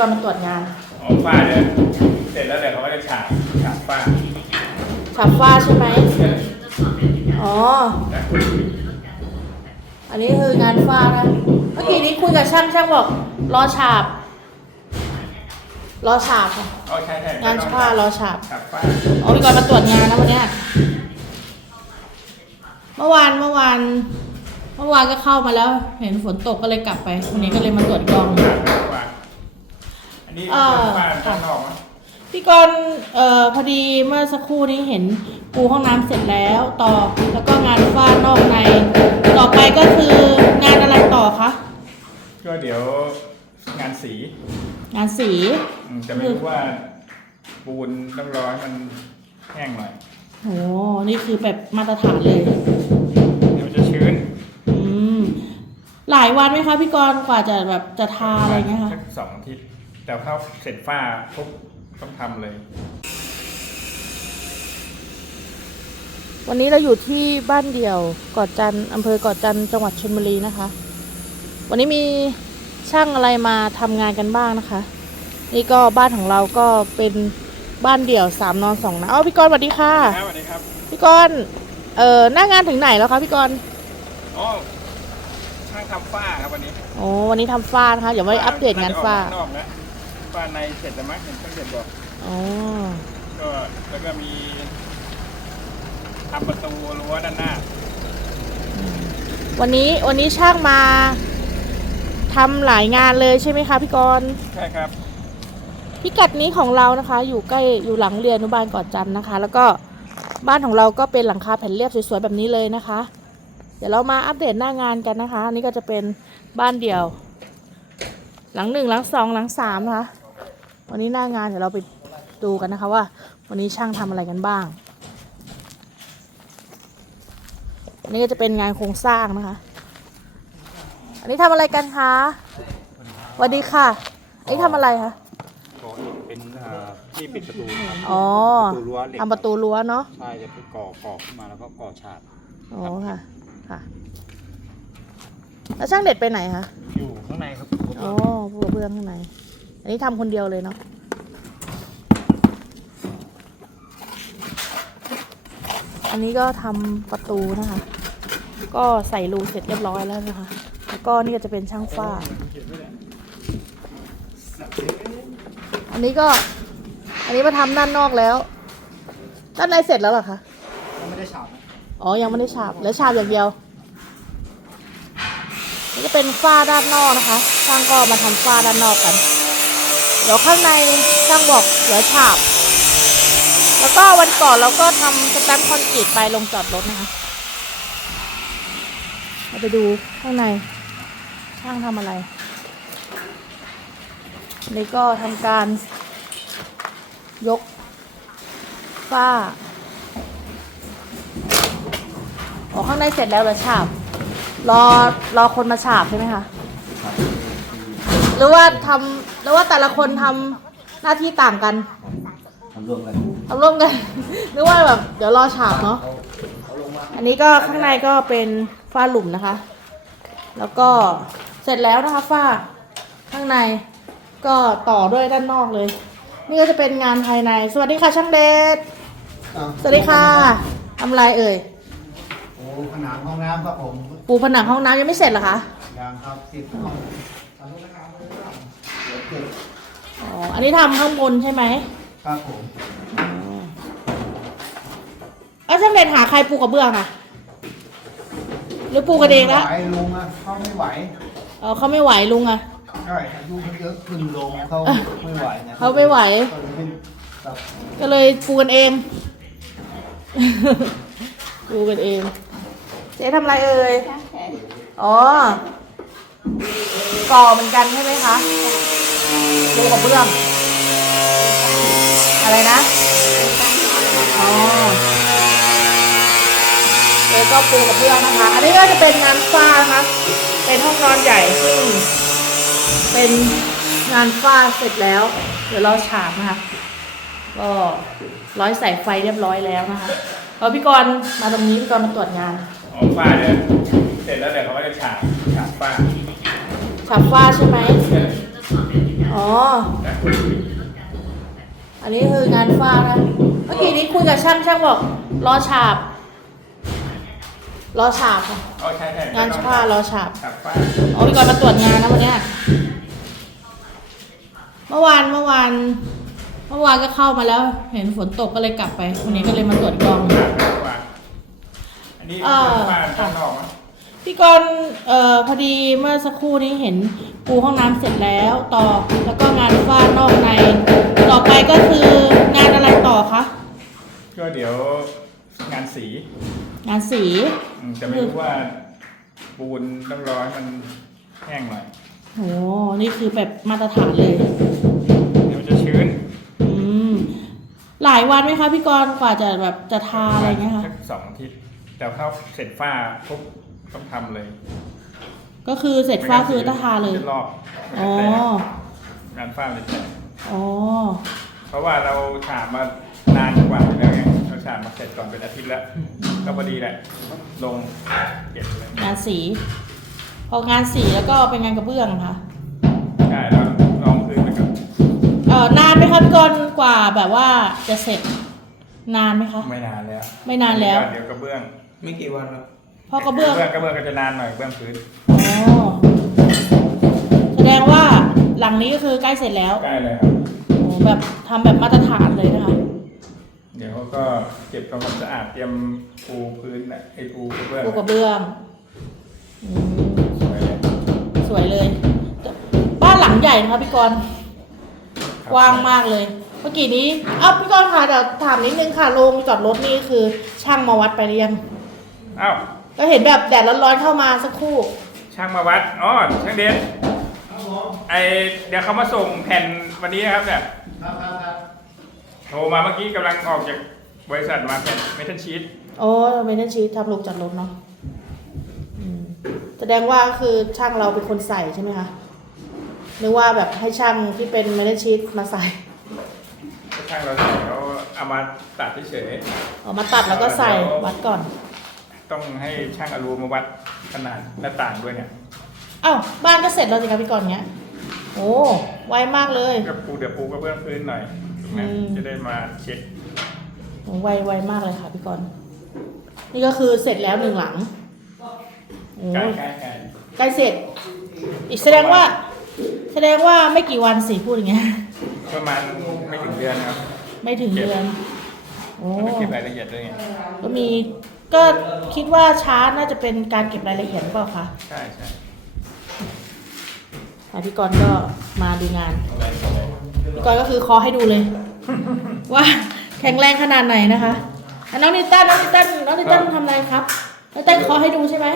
กรณ์มาตรวจงานอ๋อฝ้าเดี๋ยวเสร็จแล้วเดี๋ยวเขาก็จะฉาบฉาบฝ้าฉาบฝ้าใช่ไหมอ๋อ นะอันนี้คืองานฝ้านะเมื่อกี้นี้คุยกับช่างช่างบอกรอฉาบ รอฉาบค่ะอ๋อใช่ใช่งานฝ้ารอฉาบ ฉาบฝ้าอ๋อพี่กรณ์มาตรวจงานนะวันเนี้ยเมื่อวานเมื่อวาน เมื่อวานก็เข้ามาแล้ว เห็นฝนตกก็เลยกลับไป วันนี้ก็เลยมาตรวจกล้อง ฉาบฝ้า อันนี้เอ่อฝ้าข้างนอกมั้ยพี่กรณ์เอ่อพอดีเมื่อสักครู่นี้เห็นปูห้องน้ำเสร็จแล้วต่อแล้วก็งานฝ้านอกใน ต่อไปก็คืองานอะไรต่อคะ ก็เดี๋ยวงานสีงานสี อืมจะไม่รู้ว่าปูนต้องรอให้มันแห้งหน่อยโห นี่คือแบบมาตรฐานเลย เดี๋ยวมันจะชื้นอืม หลายวันไหมคะพี่กรณ์กว่าจะแบบจะทาอะไรเงี้ยคะสักสองอาทิตย์ แต่เข้าเสร็จฝ้าปุ๊บต้องทำเลย วันนี้เราอยู่ที่บ้านเดี่ยวเกาะจันทร์อำเภอเกาะจันทร์จังหวัดชลบุรีนะคะ วันนี้มีช่างอะไรมาทำงานกันบ้างนะคะ นี่ก็บ้านของเราก็เป็นบ้านเดี่ยวสามนอนสองนะเอ้าพี่กรณ์สวัสดีค่ะ ครับสวัสดีครับ พี่กรณ์เอ่อหน้างานถึงไหนแล้วคะพี่กรณ์อ๋อช่างทำฝ้าครับวันนี้ โอ้วันนี้ทำฝ้านะคะเดี๋ยวไว้อัปเดตงานฝ้าจะออกมข้นอ กแล้วฝ้าในเสร็จแล้วมั้งเห็นช่างเสร็จบอกอ๋อก็แล้วก็มีทำประตูรั้วด้านหน้า วันนี้วันนี้ช่างมาทำหลายงานเลยใช่ไหมคะพี่กรณ์ใช่ครับ พิกัดนี้ของเรานะคะ อยู่ใกล้อยู่หลังเรียนอนุบาลเกาะจันทร์นะคะ แล้วก็บ้านของเราก็เป็นหลังคาแผ่นเรียบสวยๆแบบนี้เลยนะคะ เดี๋ยวเรามาอัปเดตหน้างานกันนะคะอันนี้ก็จะเป็นบ้านเดี่ยว หลังหนึ่งหลังสองหลังสามนะคะ วันนี้หน้างานเดี๋ยวเราไปดูกันนะคะว่า วันนี้ช่างทำอะไรกันบ้างอันนี้ก็จะเป็นงานโครงสร้างนะคะ อันนี้ทำอะไรกันคะสวัสดีค่ะ อันนี้ทำอะไรคะก่ออิฐเป็นอ่าที่ปิดประตูครับอ๋อประตูรั้วเหล็กทำประตูรั้วเนาะใช่จะไปก่อก่อขึ้นมาแล้วก็ก่อฉาบอ๋อค่ะค่ะ แล้วช่างเด็ดไปไหนคะอยู่ข้างในครับ อ๋อปูกระเบื้องข้างใน อันนี้ทำคนเดียวเลยเนาะอันนี้ก็ทำประตูนะคะ ก็ใส่รูเสร็จเรียบร้อยแล้วนะคะ แล้วก็นี่ก็จะเป็นช่างฝ้า อันนี้ก็ อันนี้มาทำด้านนอกแล้ว ด้านในเสร็จแล้วเหรอคะ ยังไม่ได้ฉาบนะอ๋อ ยังไม่ได้ฉาบเหลือฉาบอย่างเดียว นี่ก็เป็นฝ้าด้านนอกนะคะ ช่างก็มาทำฝ้าด้านนอกกันเดี๋ยวข้างในช่างบอกเหลือฉาบ แล้วก็วันก่อนเราก็ทำสแตมป์คอนกรีตไปลงจอดรถนะคะเราไปดูข้างในช่างทำอะไรนี่ก็ทำการยกฝ้าอ๋อข้างในเสร็จแล้วเหรอฉาบ รอรอคนมาฉาบใช่ไหมคะ หรือว่าทำ หรือว่าแต่ละคนทำหน้าที่ต่างกันทำรวมกันทำร่วมกันหรือว่าแบบเดี๋ยวรอฉาบเนาะอันนี้ก็ข้างในก็เป็นฝ้าหลุมนะคะ แล้วก็เสร็จแล้วนะคะฝ้าข้างในก็ต่อด้วยด้านนอกเลย นี่ก็จะเป็นงานภายใน สวัสดีค่ะช่างเดชสวัสดีค่ะทำอะไรเอ่ย โอ้ผนังห้องน้ำครับผมปูผนังห้องน้ำยังไม่เสร็จเหรอคะ ยางครับติดห้องทำห้องน้ำเลยครับเดี๋ยวเก็บ อ๋ออันนี้ทำข้างบนใช่ไหมครับผมอ๋อแล้วช่างเด่นหาใครปูกระเบื้องอะหรือปูกันเองละไม่ไหวลุงอะเขาไม่ไหวเออเขาไม่ไหวลุงอะ ใช่อายุเขาเยอะขึ้นลงเขาไม่ไหวนะเขาไม่ไหวก็เลยเป็นแบบก็เลยปูกันเอง ปูกันเอง เจ๊ทำอะไรเอ่ย อ๋อ ก่อเหมือนกันใช่ไหมคะ ปูกระเบื้อง อะไรนะ อ๋อแล้วก็ปูกระเบื้องนะคะ อันนี้ก็จะเป็นงานฝ้านะคะ เป็นห้องนอนใหญ่ซึ่งเป็นงานฝ้าเสร็จแล้ว เดี๋ยวเราฉาบนะคะ ก็ร้อยสายไฟเรียบร้อยแล้วนะคะพอพี่กรณ์มาตรงนี้พี่กรณ์มาตรวจงานอ๋อฝ้าเดี๋ยวเสร็จแล้วเดี๋ยวเขาก็จะฉาบฉาบฝ้า ฉาบฝ้าใช่ไหม อ๋อ อันนี้คืองานฝ้านะ เมื่อกี้นี้คุยกับช่างช่างบอกรอฉาบรอฉาบค่ะเอาใช่ใช่งานผ้ารอฉาบครับป้าอ๋อพี่กรณ์มาตรวจงานนะวันเนี้ยเมื่อวานเมื่อวาน เมื่อวานก็เข้ามาแล้ว เห็นฝนตกก็เลยกลับไปวันนี้ก็เลยมาตรวจกล้องว่าอันนี้เอ่อป้าข้างนอกมั้ยพี่กรณ์เอ่อพอดีเมื่อสักครู่นี้เห็น ปูห้องน้ำเสร็จแล้วต่อแล้วก็งานฝ้านอกใน ต่อไปก็คืองานอะไรต่อคะก็เดี๋ยวงานสี งานสีอืมจะไม่รู้ว่าปูนต้องรอให้มันแห้งหน่อยโหนี่คือแบบมาตรฐานเลย เดี๋ยวมันจะชื้นอืมหลายวันไหมคะพี่กรณ์กว่าจะแบบจะทาอะไรเงี้ยค่ะสักสองอาทิตย์แต่เข้าเสร็จฝ้าปุ๊บต้องทำเลย ก็คือเสร็จฟ้าคือต้องทาเลยจะลอกอ๋อ งานฝ้าเลยแตกอ๋อ เพราะว่าเราฉาบมานานกว่าแล้วไงเราฉาบมาเสร็จก่อนเป็นอาทิตย์แล้วก็พอดีแหละ ลงเก็บเลยงานสี พองานสีแล้วก็เป็นงานกระเบื้องค่ะใช่แล้วลองพื้นไปก่อนเอ่อนานไหมคะพี่กรณ์กว่าแบบว่าจะเสร็จ นานไหมคะ ไม่นานแล้วไม่นานแล้ว เดี๋ยวกระเบื้อง ไม่กี่วันแล้วเพราะกระเบื้อง กระเบื้องก็จะนานหน่อยกระเบื้องพื้นอ๋อ แสดงว่าหลังนี้ก็คือใกล้เสร็จแล้วใกล้เลยครับโอ้แบบทำแบบมาตรฐานเลยนะคะ เดี๋ยวก็เก็บทำความสะอาดเตรียมปูพื้นน่ะไอ้ปูกระเบื้องปูกระเบื้องอืมสวยเลยสวยเลย บ้านหลังใหญ่นะคะพี่กรณ์กว้างมากเลย เมื่อกี้นี้เอ้าพี่กรณ์ค่ะเดี๋ยวถามนิดนึงค่ะโรงจอดรถนี่คือ ช่างมาวัดไปหรือยัง อ้าวก็เห็นแบบแดดร้อนๆเข้ามาสักครู่ ช่างมาวัดอ๋อช่างเด่นไอเดี๋ยวเขามาส่งแผ่นวันนี้นะครับเนี่ยครับครับครับโทรมาเมื่อกี้กำลังออกจากบริษัทมาแผ่นเมทัลชีตโอ้เมนเทนชีททำลงจอดรถเนาะอืมแสดงว่าคือช่างเราเป็นคนใส่ใช่ไหมคะนึกว่าแบบให้ช่างที่เป็นเมนเทนชีทมาใส่ช่างเราใส่เขาเอามาตัดเฉยเอามาตัดแล้วก็ใส่วัดก่อนๆ ต้องให้ช่างอรูมาวัดขนาดหน้าต่างด้วยเนี่ยเอ้าบ้านก็เสร็จแล้วสิคะพี่กรณ์เนี้ย โอ้ไวมากเลย ก็ปูเดี๋ยวปูกระเบื้องพื้นหน่อยตรงนั้นอืม จะได้มาเช็คโอ้ไวไวมากเลยค่ะพี่กรณ์นี่ก็คือเสร็จแล้วหนึ่งหลังโอ้ใกล้ใกล้ใกล้ใกล้เสร็จ อีกแสดงว่า แสดงว่าไม่กี่วันสิพูดอย่างเงี้ย ประมาณไม่ถึงเดือนครับไม่ถึงเดือน โอ้ ต้องเก็บรายละเอียดด้วยไงก็มี ก็คิดว่าช้าน่าจะเป็นการเก็บรายละเอียดหรือเปล่าคะใช่ใช่อะพี่กรณ์ก็มาดูงานอะไรอะไรพี่กรณ์ก็คือคอให้ดูเลย ว่าแข็งแรงขนาดไหนนะคะอะน้องนิตันน้องนิตันน้องนิตันทำอะไรครับน้องนิตันคอให้ดูใช่ไหม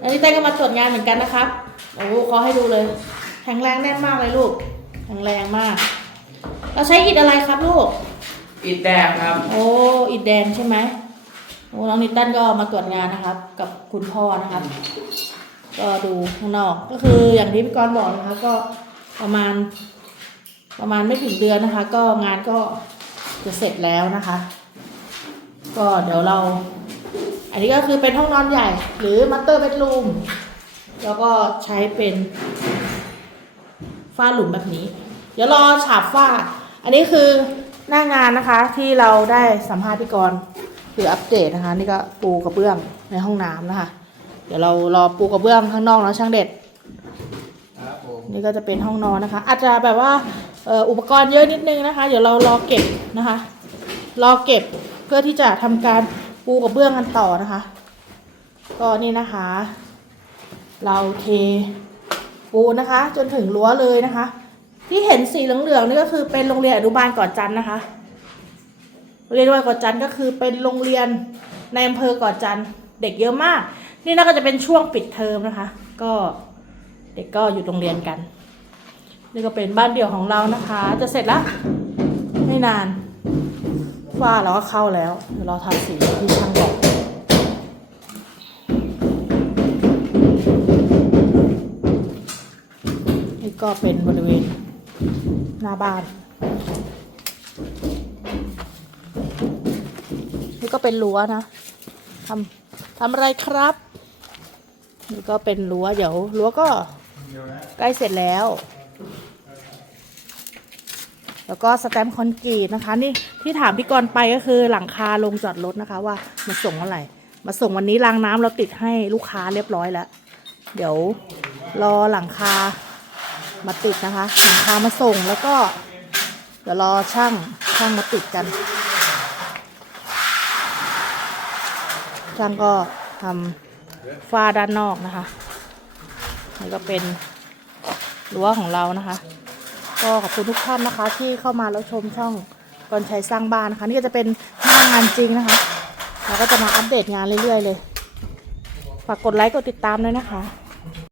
น้องนิตันก็มาตรวจงานเหมือนกันนะครับโอ้คอให้ดูเลย แข็งแรงแน่นมากเลยลูก แข็งแรงมาก เราใช้อิฐอะไรครับลูก อิดแดงครับ โอ้อิฐแดงใช่ไหม โอ้น้องนิตันก็มาตรวจงานนะครับ กับคุณพ่อนะครับ ก็ดูข้างนอกก็คืออย่างที่พี่กรณ์บอกนะคะ ก็ประมาณ ประมาณไม่ถึงเดือนนะคะ ก็งานก็จะเสร็จแล้วนะคะ ก็เดี๋ยวเรา อันนี้ก็คือเป็นห้องนอนใหญ่ หรือมัตเตอร์เบดรูมแล้วก็ใช้เป็นฝ้าหลุมแบบนี้ เดี๋ยวรอฉาบฝ้า อันนี้คือหน้างานนะคะที่เราได้สัมภาษณ์พี่กรณ์ คืออัปเดตนะคะนี่ก็ปูกระเบื้องในห้องน้ำนะคะ เดี๋ยวเรารอปูกระเบื้องข้างนอกเนาะช่างเด็ดครับผมนี่ก็จะเป็นห้องนอนนะคะ อาจจะแบบว่าเอ่ออุปกรณ์เยอะนิดนึงนะคะ เดี๋ยวเรารอเก็บนะคะ รอเก็บเพื่อที่จะทำการปูกระเบื้องกันต่อนะคะ ก็นี่นะคะ เราเทปูนะคะ จนถึงรั้วเลยนะคะ ที่เห็นสีเหลืองๆนี่ก็คือเป็นโรงเรียนอนุบาลก่อนจันทร์นะคะ โรงเรียนอนุบาลก่อจันก็คือเป็นโรงเรียนในอำเภอก่อจันเด็กเยอะมาก นี่น่าก็จะเป็นช่วงปิดเทอมนะคะ ก็เด็กก็อยู่โรงเรียนกัน นี่ก็เป็นบ้านเดี่ยวของเรานะคะ จะเสร็จแล้วไม่นานฝ้าเราก็เข้าแล้วเดี๋ยวเราทาสีที่ช่างบอกนี่ก็เป็นบริเวณหน้าบ้าน นี่ก็เป็นรั้วนะทำทำอะไรครับ นี่ก็เป็นรั้วเดี๋ยวรั้วก็ใกล้เสร็จแล้ว แล้วก็สแตมป์คอนกรีตนะคะ นี่ที่ถามพี่กรณ์ไปก็คือหลังคาลงจอดรถนะคะว่ามาส่งเมื่อไหร่มาส่งวันนี้รางน้ำเราติดให้ลูกค้าเรียบร้อยแล้ว เดี๋ยวรอหลังคามาติดนะคะ หลังคามาส่งแล้วก็ เดี๋ยวรอช่างช่างมาติดกัน ช่างก็ทำฝ้าด้านนอกนะคะนี่ก็เป็นรั้วของเรานะคะ ก็ขอบคุณทุกท่านนะคะ ที่เข้ามาแล้วชมช่องกอนชัยสร้างบ้านนะคะ นี่ก็จะเป็นหน้างานจริงนะคะ เราก็จะมาอัปเดตงานเรื่อยๆเลย ฝากกดไลค์กดติดตามด้วยนะคะ